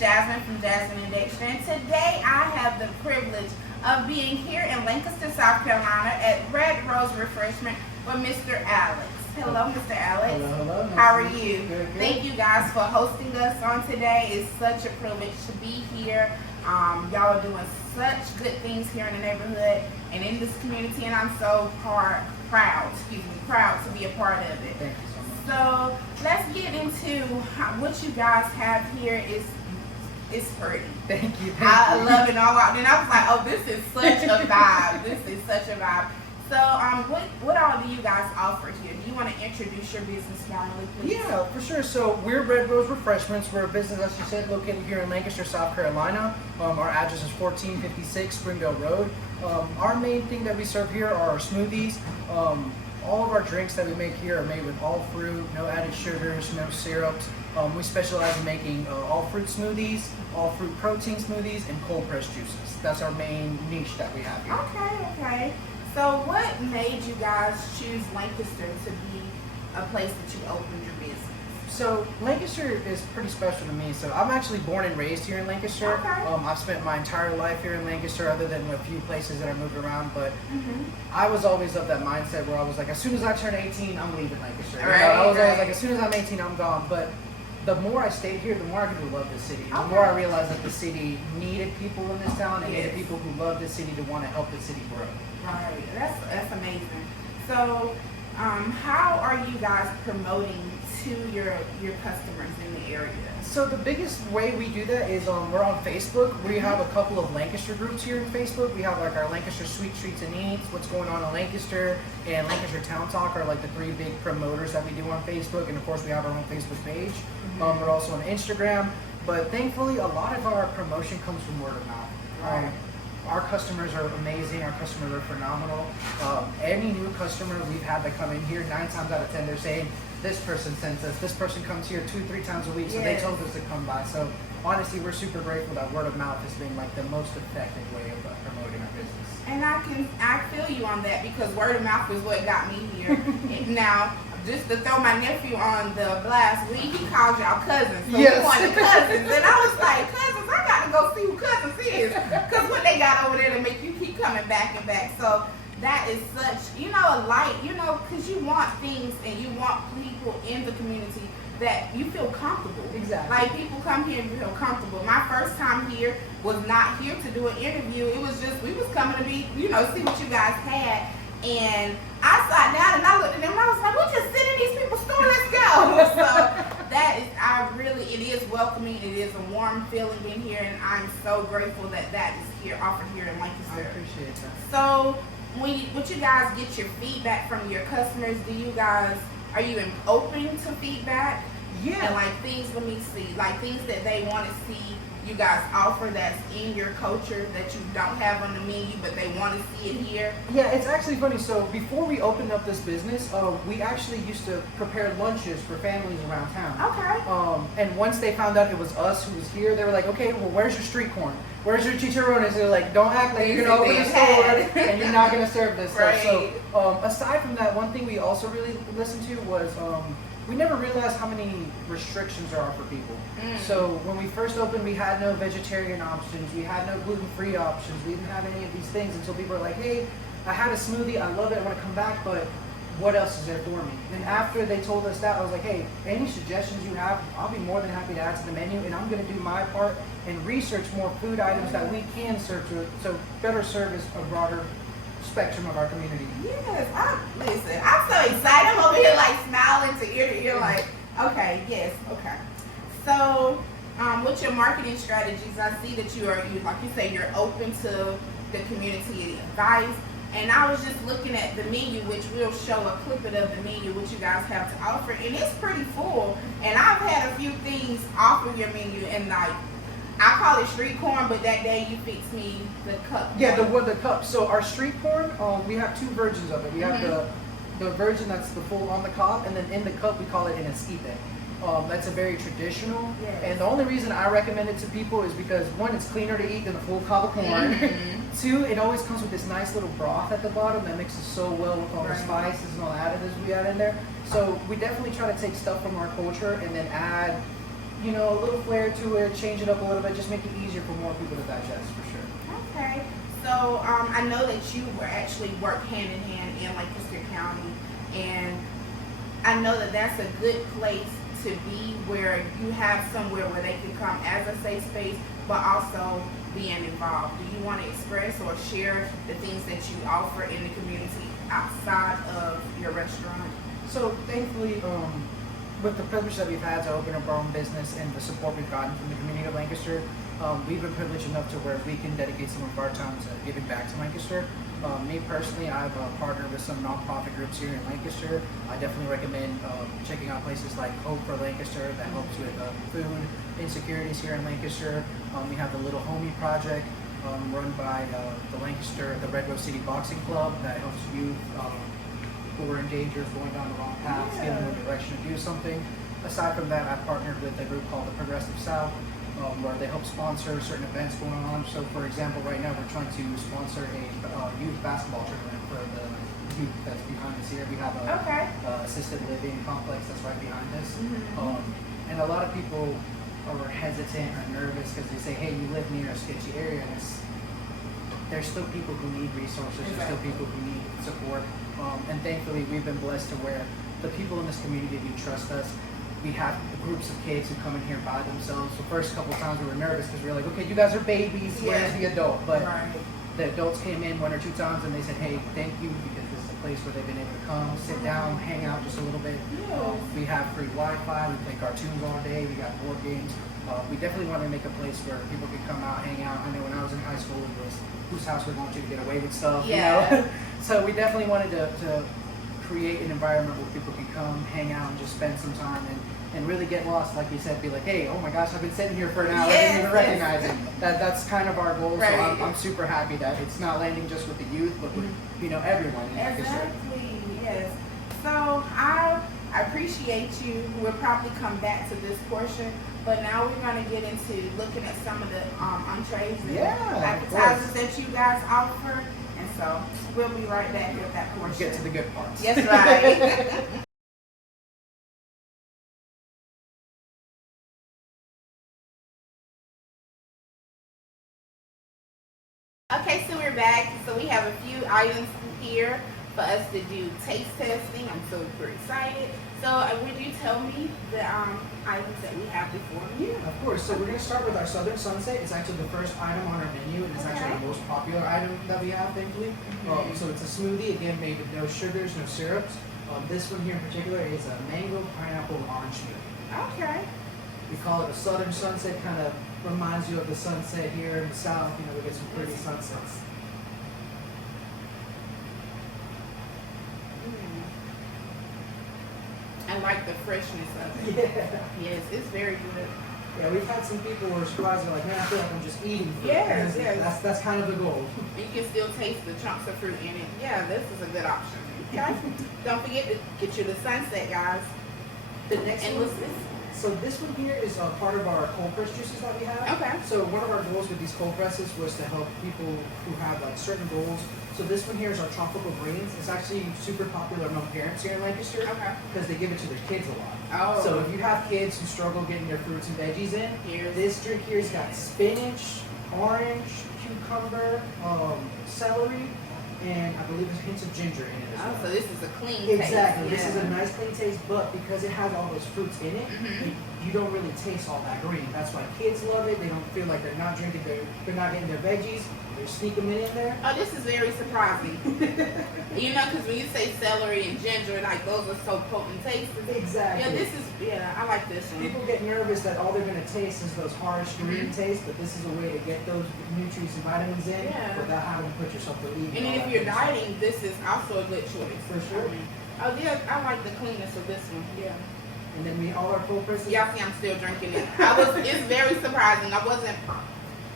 Jasmine from Jasmine and Dexter, and today I have the privilege of being here in Lancaster, South Carolina at Red Rose Refreshment with Mr. Alex. Hello, Mr. Alex. Hello. How are you? Good. Thank you guys for hosting us on today. It's such a privilege to be here. Y'all are doing such good things here in the neighborhood and in this community, and I'm so proud to be a part of it. Thank you so much. So let's get into what you guys have here. It's pretty. Thank you. I love it all out. And I was like, oh, this is such a vibe. This is such a vibe. So what all do you guys offer here? Do you want to introduce your business formally, please? Yeah, for sure. So we're Red Rose Refreshments. We're a business, as you said, located here in Lancaster, South Carolina. Our address is 1456 Springdale Rd. Our main thing that we serve here are our smoothies. All of our drinks that we make here are made with all fruit, no added sugars, no syrups. We specialize in making all fruit smoothies, all fruit protein smoothies, and cold pressed juices. That's our main niche that we have here. Okay. So what made you guys choose Lancaster to be a place that you opened your business? So Lancaster is pretty special to me. So I'm actually born and raised here in Lancaster. Okay. I've spent my entire life here in Lancaster, other than a few places that I moved around. But I was always of that mindset where I was like, as soon as I turn 18, I'm leaving Lancaster. I was always like, as soon as I'm 18, I'm gone. But the more I stayed here, the more I grew to love the city. The more I realized that the city needed people in this town and needed people who love the city to want to help the city grow. Right. That's amazing. So how are you guys promoting to your customers in the area? So the biggest way we do that is we're on Facebook. We have a couple of Lancaster groups here in Facebook. We have like our Lancaster Sweet Treats and Eats, what's going on in Lancaster, and Lancaster Town Talk are like the three big promoters that we do on Facebook. And of course we have our own Facebook page. We're also on Instagram. But thankfully a lot of our promotion comes from word of mouth. Our customers are amazing. Our customers are phenomenal. Any new customer we've had that come in here, 9 times out of 10, they're saying, this person sends us, this person comes here 2-3 times a week, so they told us to come by. So honestly, we're super grateful that word of mouth has been like the most effective way of promoting our business. And I feel you on that, because word of mouth is what got me here. Now, just to throw my nephew on the blast, he called y'all cousins. So we wanted cousins. And I was like, cousins, I got to go see who cousins is. Because what they got over there to make you keep coming back and back. So that is such, a light, because you want things and you want people in the community that you feel comfortable. Exactly. Like, people come here and feel comfortable. My first time here was not here to do an interview. It was just, we was coming to be, see what you guys had. And I sat down and I looked at them and I was like, we're just sitting in these people's store, let's go. So it is welcoming. It is a warm feeling in here, and I'm so grateful that is here, offered here in Lancaster. I appreciate that. So when you guys get your feedback from your customers, are you open to feedback? Yeah. And like things, let me see, like things that they want to see you guys offer that's in your culture that you don't have on the menu, but they want to see it here? Yeah, it's actually funny. So before we opened up this business, we actually used to prepare lunches for families around town. Okay. And once they found out it was us who was here, they were like, okay, well, where's your street corn? Where's your chicharrones? They're like, don't act like you're going to open a store and you're not going to serve this stuff. So aside from that, one thing we also really listened to was we never realized how many restrictions there are for people. So when we first opened, we had no vegetarian options, we had no gluten-free options, we didn't have any of these things until people were like, hey, I had a smoothie, I love it, I want to come back, but what else is there for me? And after they told us that, I was like, hey, any suggestions you have, I'll be more than happy to add to the menu, and I'm going to do my part and research more food items that we can serve to better service a broader spectrum of our community. Yes, I'm so excited. I'm over here like smiling to ear to ear, like, okay, yes, okay. So, with your marketing strategies, I see that you like you say, you're open to the community advice. And I was just looking at the menu, which we'll show a clip of the menu, what you guys have to offer, and it's pretty full. And I've had a few things off of your menu, and like, I call it street corn, but that day you fixed me the cup. Yeah, the cup. So our street corn, we have 2 versions of it. We have the version that's the full on the cob, and then in the cup we call it an esquipe. That's a very traditional, and the only reason I recommend it to people is because 1, it's cleaner to eat than a full cob of corn. 2, it always comes with this nice little broth at the bottom that mixes so well with all the spices and all the additives we add in there. So we definitely try to take stuff from our culture and then add you know, a little flair to it, change it up a little bit, just make it easier for more people to digest for sure. Okay. So I know that you were actually work hand in hand in Lancaster County, and I know that that's a good place to be, where you have somewhere where they can come as a safe space, but also being involved. Do you want to express or share the things that you offer in the community outside of your restaurant? So thankfully, with the privilege that we've had to open up our own business and the support we've gotten from the community of Lancaster, we've been privileged enough to where we can dedicate some of our time to giving back to Lancaster. Me personally, I've partnered with some nonprofit groups here in Lancaster. I definitely recommend checking out places like Hope for Lancaster that helps with food insecurities here in Lancaster. We have the Little Homie Project run by the Red Rose City Boxing Club that helps youth who are in danger of going down the wrong paths, give them a direction to do something. Aside from that, I've partnered with a group called the Progressive South, where they help sponsor certain events going on. So for example, right now we're trying to sponsor a youth basketball tournament for the youth that's behind us here. We have a assisted living complex that's right behind us. And a lot of people are hesitant or nervous because they say, hey, you live near a sketchy area, and there's still people who need resources, there's still people who need support. And thankfully we've been blessed to where the people in this community do trust us. We have groups of kids who come in here by themselves. The first couple of times we were nervous because we were like, okay, you guys are babies, where's the adult? But the adults came in 1 or 2 times and they said, hey, thank you, because this is a place where they've been able to come, sit down, hang out just a little bit. We have free Wi-Fi, we play cartoons all day, we got board games. We definitely want to make a place where people can come out, hang out. I know when I was in high school, it was whose house we want you to get away with stuff, you know? So we definitely wanted to create an environment where people can come, hang out, and just spend some time and really get lost. Like you said, be like, hey, oh my gosh, I've been sitting here for an hour, I didn't even recognize it. That's kind of our goal. So I'm super happy that it's not landing just with the youth, but with everyone. Exactly, yes. So I appreciate you. We'll probably come back to this portion, but now we're going to get into looking at some of the entrees and appetizers that you guys offer. And so we'll be right back with that portion. Get to the good parts. Yes, right. Okay, so we're back. So we have a few items here for us to do taste testing. I'm so super excited. So would you tell me the items that we have before me? Yeah, of course. So we're going to start with our Southern Sunset. It's actually the first item on our menu, and it's actually the most popular item that we have, thankfully. So it's a smoothie, again, made with no sugars, no syrups. This one here in particular is a mango, pineapple, orange smoothie. Okay. We call it a Southern Sunset, kind of reminds you of the sunset here in the South. You know, we get some pretty sunsets. I like the freshness of it. Yeah. Yes, it's very good. Yeah, we've had some people who are surprised. They're like, man, I feel like I'm just eating fruit. Yes. That's kind of the goal. And you can still taste the chunks of fruit in it. Yeah, this is a good option. Okay. Don't forget to get you the sunset, guys. The next one. What's this? So this one here is part of our cold press juices that we have. Okay. So one of our goals with these cold presses was to help people who have like certain goals. So this one here is our tropical greens. It's actually super popular among parents here in Lancaster because they give it to their kids a lot. Oh. So if you have kids who struggle getting their fruits and veggies in, this drink here's got spinach, orange, cucumber, celery, and I believe there's hints of ginger in it as well. So this is a clean taste. Exactly. This is a nice clean taste, but because it has all those fruits in it, you don't really taste all that green. That's why kids love it. They don't feel like they're not drinking they're not getting their veggies. They're sneaking them in there. Oh, this is very surprising. You know, because when you say celery and ginger, like those are so potent tastes. Exactly. Yeah, I like this one. People get nervous that all they're going to taste is those harsh green tastes, but this is a way to get those nutrients and vitamins in without having to put yourself to eat. And then if you're dieting, this is also a good choice. For sure. Oh yeah, I like the cleanness of this one. Yeah. And then all our cold presses. Y'all see I'm still drinking it. It's very surprising. I wasn't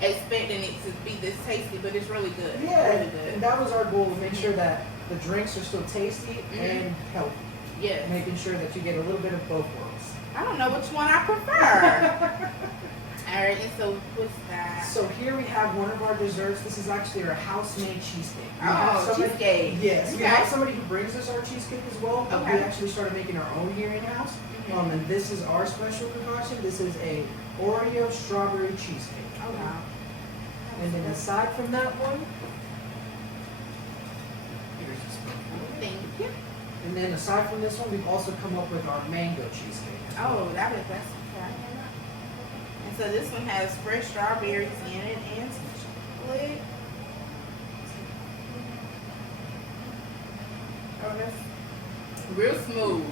expecting it to be this tasty, but it's really good. Yeah, really good. And that was our goal, to make sure that the drinks are still tasty and healthy. Yes. Making sure that you get a little bit of both worlds. I don't know which one I prefer. Alright, and so what's that? So here we have one of our desserts. This is actually our house-made cheesecake. Cheesecake. Yes, Okay. we have somebody who brings us our cheesecake as well. But Okay. we actually started making our own here in-house. And this is our special concoction. This is a Oreo strawberry cheesecake. Oh wow. And then aside from that one, here's the spoonful. Thank you. And then aside from this one, we've also come up with our mango cheesecake. Oh, that's okay. And so this one has fresh strawberries in it and some chocolate. Oh, that's real smooth.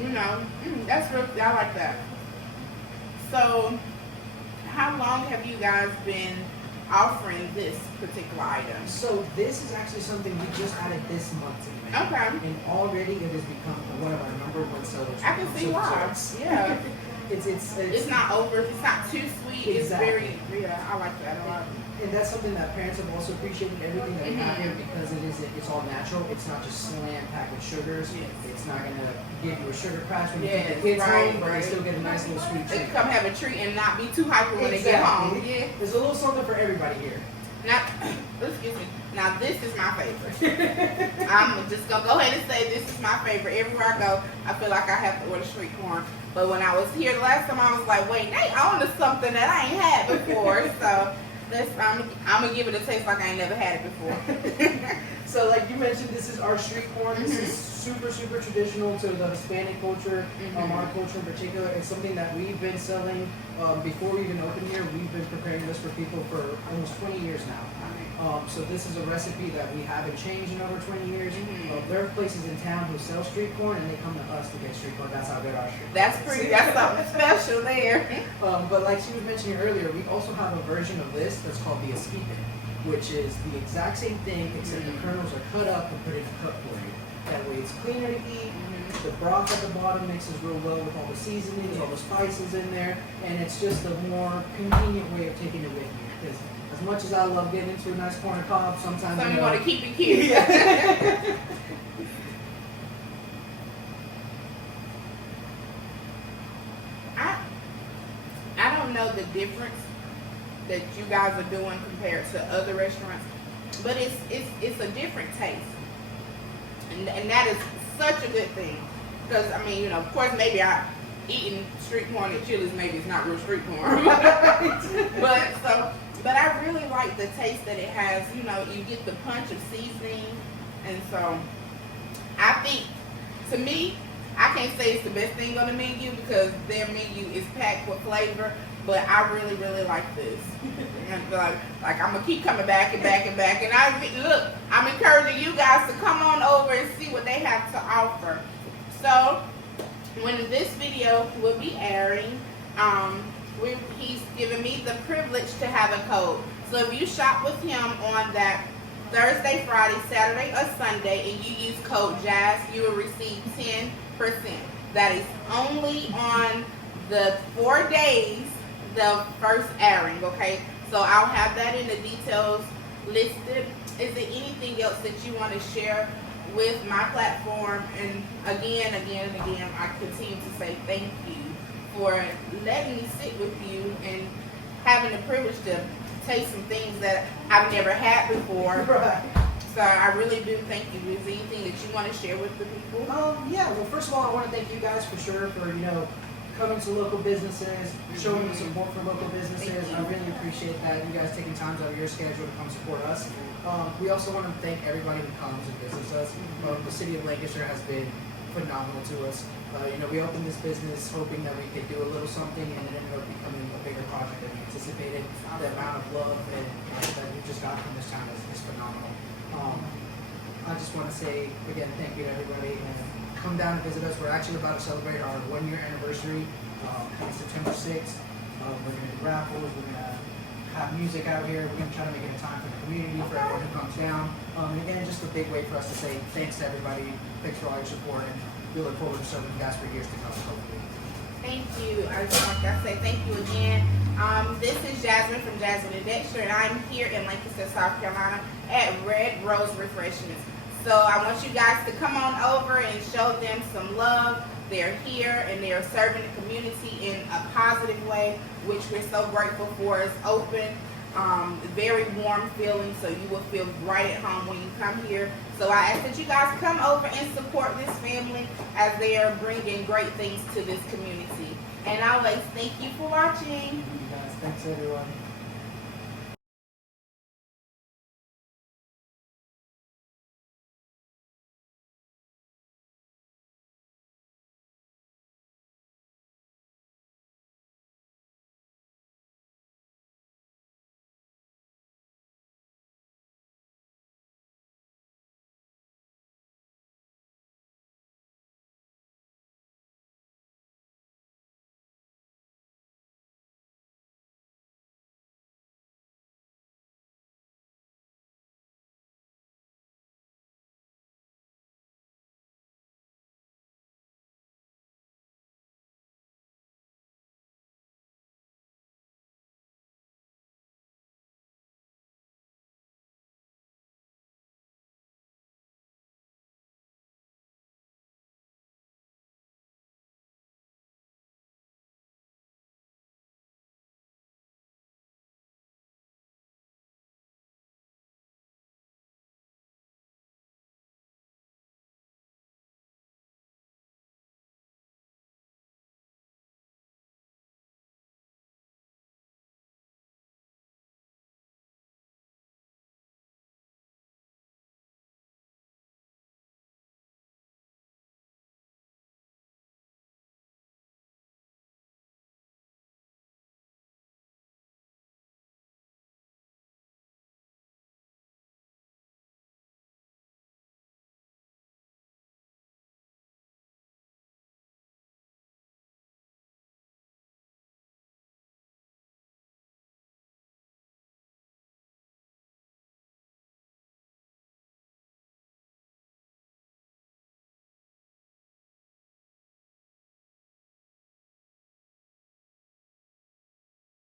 You know, that's real. I like that. So, how long have you guys been offering this particular item? So this is actually something we just added this month to the menu. Okay. And already it has become one of our number one sellers. I can see why. Yeah. It's not over. It's not too sweet. Exactly. It's very. Yeah, I like that a lot. And that's something that parents have also appreciated everything that we have here because it's all natural. It's not just slam packed with sugars. Yes. It's not gonna give you a sugar crash when you Yes, take the kids right, home, but right. they still get a nice little sweet They treat. come have a treat and not be too hyper when they get home. Yeah. There's a little something for everybody here. Now, excuse me. Now this is my favorite. I'm just gonna go ahead and say this is my favorite. Everywhere I go, I feel like I have to order street corn. But when I was here the last time, I was like, wait, they own to something that I ain't had before. So I'm gonna give it a taste like I ain't never had it before. So like you mentioned, this is our street corn. This is super, super traditional to the Hispanic culture, our culture in particular. It's something that we've been selling before we even opened here. We've been preparing this for people for almost 20 years now. So this is a recipe that we haven't changed in over 20 years. There are places in town who sell street corn and they come to us to get street corn. That's how good our street corn That's is. pretty. That's something special there. But like she was mentioning earlier, we also have a version of this that's called the esquipe, which is the exact same thing except the kernels are cut up and put in a cup for you. That way it's cleaner to eat. The broth at the bottom mixes real well with all the seasonings, all the spices in there, and it's just a more convenient way of taking it with you. Because as much as I love getting into a nice corn cob, sometimes So you want to keep it cute. Yeah. I don't know the difference that you guys are doing compared to other restaurants, but it's a different taste, and that is such a good thing. Because I mean, you know, of course, maybe eating street corn at Chili's, maybe it's not real street corn, but I really like the taste that it has. You know, you get the punch of seasoning, and so I think, to me, I can't say it's the best thing on the menu because their menu is packed with flavor, but I really, really like this. And like I'm gonna keep coming back and back and back. And I'm encouraging you guys to come on over and see what they have to offer. So when this video will be airing, he's given me the privilege to have a code. So if you shop with him on that Thursday, Friday, Saturday, or Sunday, and you use code JAZZ, you will receive 10%. That is only on the 4 days, the first airing, okay? So I'll have that in the details listed. Is there anything else that you want to share with my platform? And again, I continue to say thank you for letting me sit with you and having the privilege to taste some things that I've never had before. Right. So I really do thank you. Is there anything that you want to share with the people? Yeah, well, first of all, I want to thank you guys for sure for, coming to local businesses, showing the support for local businesses. I really appreciate that. You guys taking time out of your schedule to come support us. We also want to thank everybody who comes and visits us. The city of Lancaster has been phenomenal to us. We opened this business hoping that we could do a little something, and it ended up becoming a bigger project than we anticipated. The amount of love that we just got from this town is phenomenal. I just want to say, again, thank you to everybody, and come down and visit us. We're actually about to celebrate our 1-year anniversary on September 6th. We're going to do raffles, we're going to have music out here, we're going to try to make it a time for the community, for everyone who comes down. And again, just a big way for us to say thanks to everybody, thanks for all your support, and we look forward to serving you guys for years to come, hopefully. Thank you. I just want to say thank you again. This is Jasmine from Jasmine and Dexter, and I'm here in Lancaster, South Carolina at Red Rose Refreshments. So I want you guys to come on over and show them some love. they're here and they're serving the community in a positive way, which we're so grateful for. It's open, very warm feeling, so you will feel right at home when you come here. So I ask that you guys come over and support this family as they are bringing great things to this community. And always, thank you for watching. Thank you guys. Thanks everyone.